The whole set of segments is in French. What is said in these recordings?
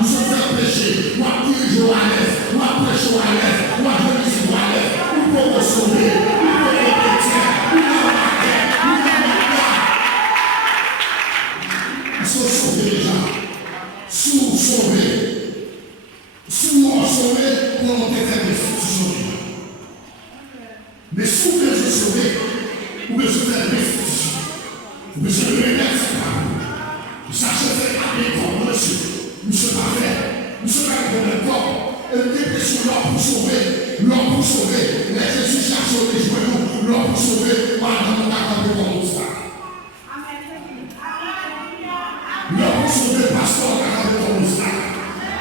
nous sommes fait péché, moi dirige à l'aise, moi prêche à l'aise, moi remise à l'aise, nous pouvons sauver, nous pouvons chrétiens, nous n'avons pas guerre, nous n'avons pas guerre. Ils sont sauvés déjà. Sous sauvés, sous mort sauvés, pour nous faire des restitutions. Mais sous que je sauvé, ou que je fais des restitutions, ou que je ne remercie pas. Sachez faire appeler comme monsieur. Nous sommes pas faits. Nous sommes pas dans le corps. Et dépression l'homme pour sauver. L'homme pour sauver. Les Jésus cherche les genoux. L'homme pour sauver. Pendant qu'on a campé comme ça. L'homme pour sauver. Pasteur, on a campé comme ça.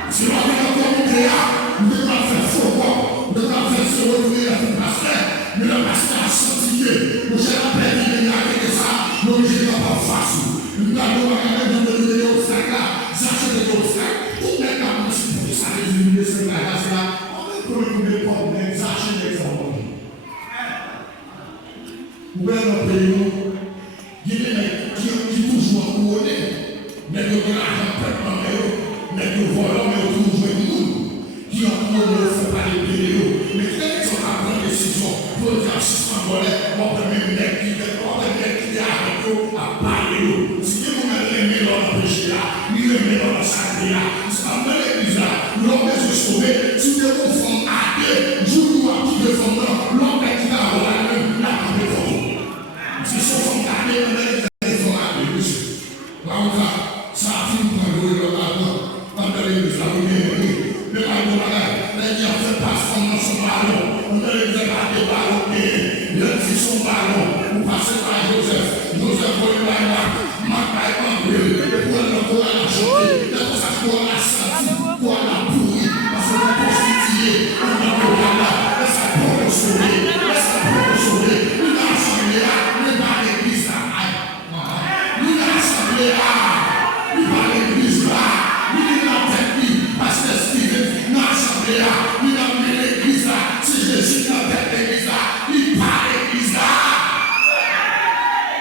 Si l'homme est encore une créa, nous devons faire faux corps. Nous devons faire se retrouver à tout pasteur. Mais le pasteur a senti que nous avons perdu les gars et ça. Nous ne sommes pas facile. Nous avons regardé dans les obstacles là, sachez les obstacles. Tout les cas, nous sommes pour ça, les éliminer ces bagages là. On veut pour les problèmes, sachez les hommes. Vous voyez notre pays, il y a des mecs qui toujours couronné, mais qui ont l'argent peuple, mais qui volent, mais qui toujours nous, qui ont couronné, ne font pas les pays. Mais quand ils sont à prendre des décisions, pour dire suspendre volet, on peut même mettre qui est avec eux à parler. Si vous m'avez mis dans le péché là, vous m'avez mis dans le sacré là, c'est pas mal l'église là, l'homme est sauvé, si vous confondez à Dieu, jour ou qui défendant, l'homme est qui va avoir la même, la même défendu. Si ce sont gardés, on est défendus à Dieu, monsieur. Là, on va, ça a fini pour nous, le matin, dans l'église là, vous venez, mais là, vous regardez, les gens ne font pas dans son ballon, on a les des ballons, et les filles sont ballons, vous passez par Joseph. Joseph voulait la marque André, et pour la chanter, pour ça qu'on a senti, pour la pourri, parce qu'on a prostitué, on a là, et ça peut sauver, et ça peut sauver. Nous avons assemblé là, nous pas l'église là. Nous avons assemblé là, nous pas l'église là, nous avons tête, parce que Steven, nous avons assemblé là, nous avons mis l'église là, si Jésus n'a pas l'église là, il pas l'église là.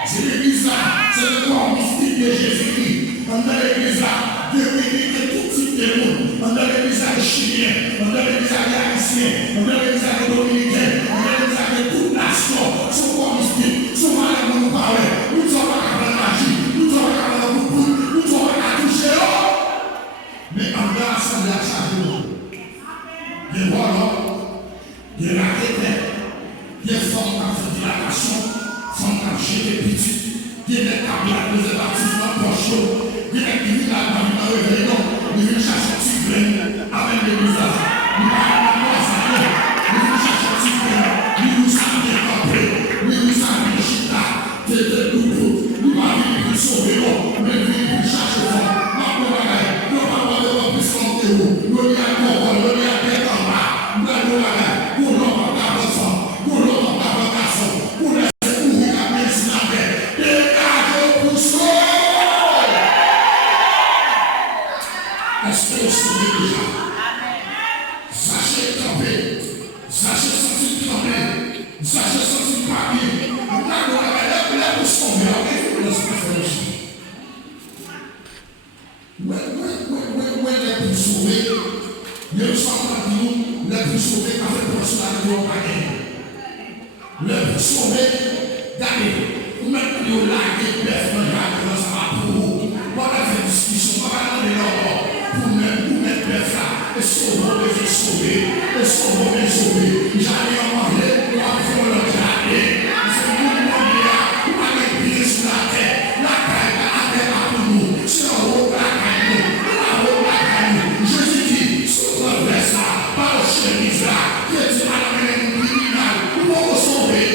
C'est l'église là, c'est le corps mystique de Jésus-Christ. On a l'église là, Dieu bénit tout type de monde. On a l'église là des Chiliens, on a l'église là des Haïtiens, on a l'église là des Dominicains, on a l'église là de toute nation. Son corps mystique, son malade nous parle. Nous sommes pas capables de magie, nous sommes pas capables de beaucoup, nous sommes pas capables de toucher. Mais on a assemblé à chaque jour. Des volants, des raquettes, des formes de dilatation. Sans cacher les petits, il y a des câbles préservatifs dans le poche, il y a des qui viennent dans le réveillon, ils viennent chercher un petit grain avec les visages. Ils parlent de la santé, ils viennent chercher un petit grain, ils nous savent bien camper, ils nous savent bien chita, c'est des loups, ils vont venir pour sauver l'eau, mais ils viennent pour chercher l'eau. Ma pauvre bagaille, nous ne parlons pas de plus santé, nous n'y a pas encore, nous n'y a pas en bas, nous n'avons pas bagaille, pour l'homme en bas de sang, pour l'homme en bas de garçon, pour les sachez camper, sachez sentir camper, sachez sentir papier. On a la pour sauver, on laisse pas faire le chien. Ouais, les pour sauver, les sont pas nous, les pour sauver, avec personnalité au paquet. Les pour sauver, d'aller, même nous laguer, les frères, ça va pour vous. Voilà la discussion, on va aller là-bas. Pour mettre les frères, et sauvons les sauvés, et sauvons les sauvés. J'allais en manger, on va faire le jardin. C'est nous qui on va les pieds sur la terre. La terre à nous. C'est en haut la caille, la haut la caille. Jésus dit, sur le verset là, par le chemise là, que tu vas l'amener une criminelle, pour nous sauver.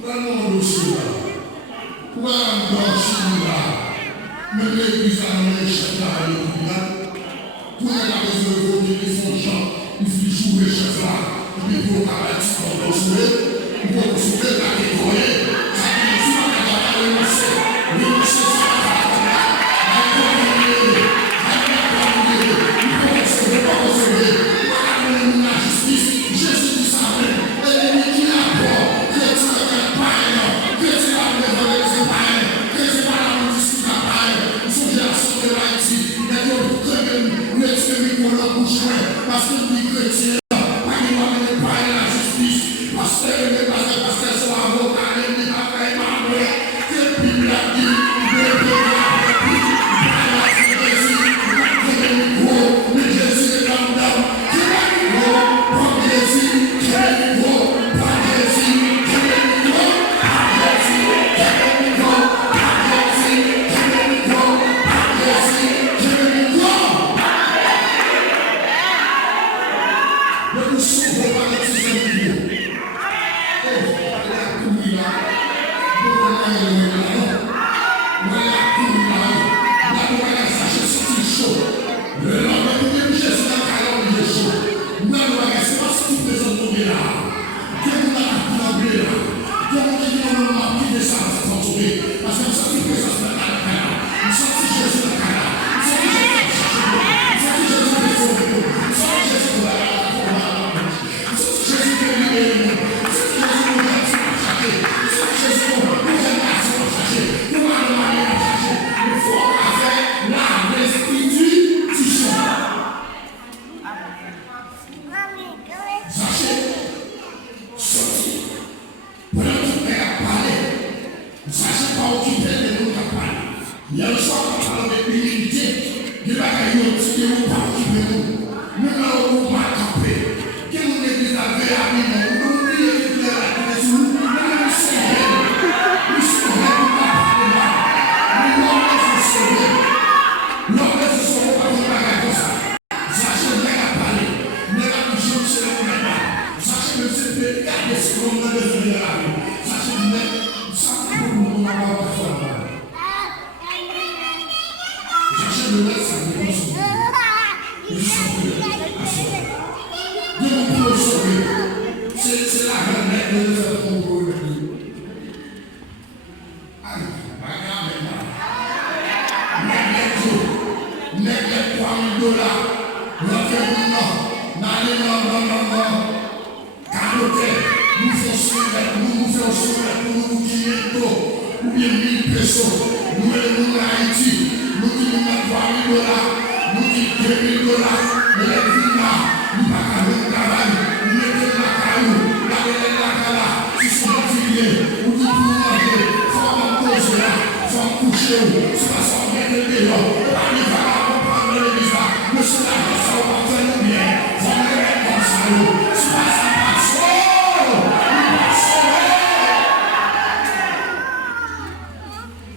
Vraiment, nous sauvons. Pourquoi on doit là? Même l'église a amené le chef là à l'hôpital. Tout le monde a besoin de voter, ils font gens, ils jouent le chef là. Et puis il faut travailler pour le sauver. Il faut sauver la nettoyer. Ça dit, si on a pas le marché, c'est ça. Il faut sauver, pas sauver. Il faut amener la justice. Jésus dit ça même. Et il dit là, que tu ne pas que tu vas me donner ses païens, que tu vas la modifier ta païen. Il faut que je la sauve.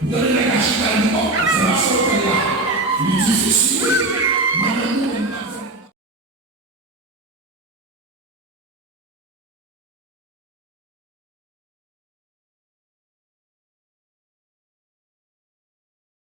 Donnez la gâchette à l'humain, c'est la seule là. Il est difficile.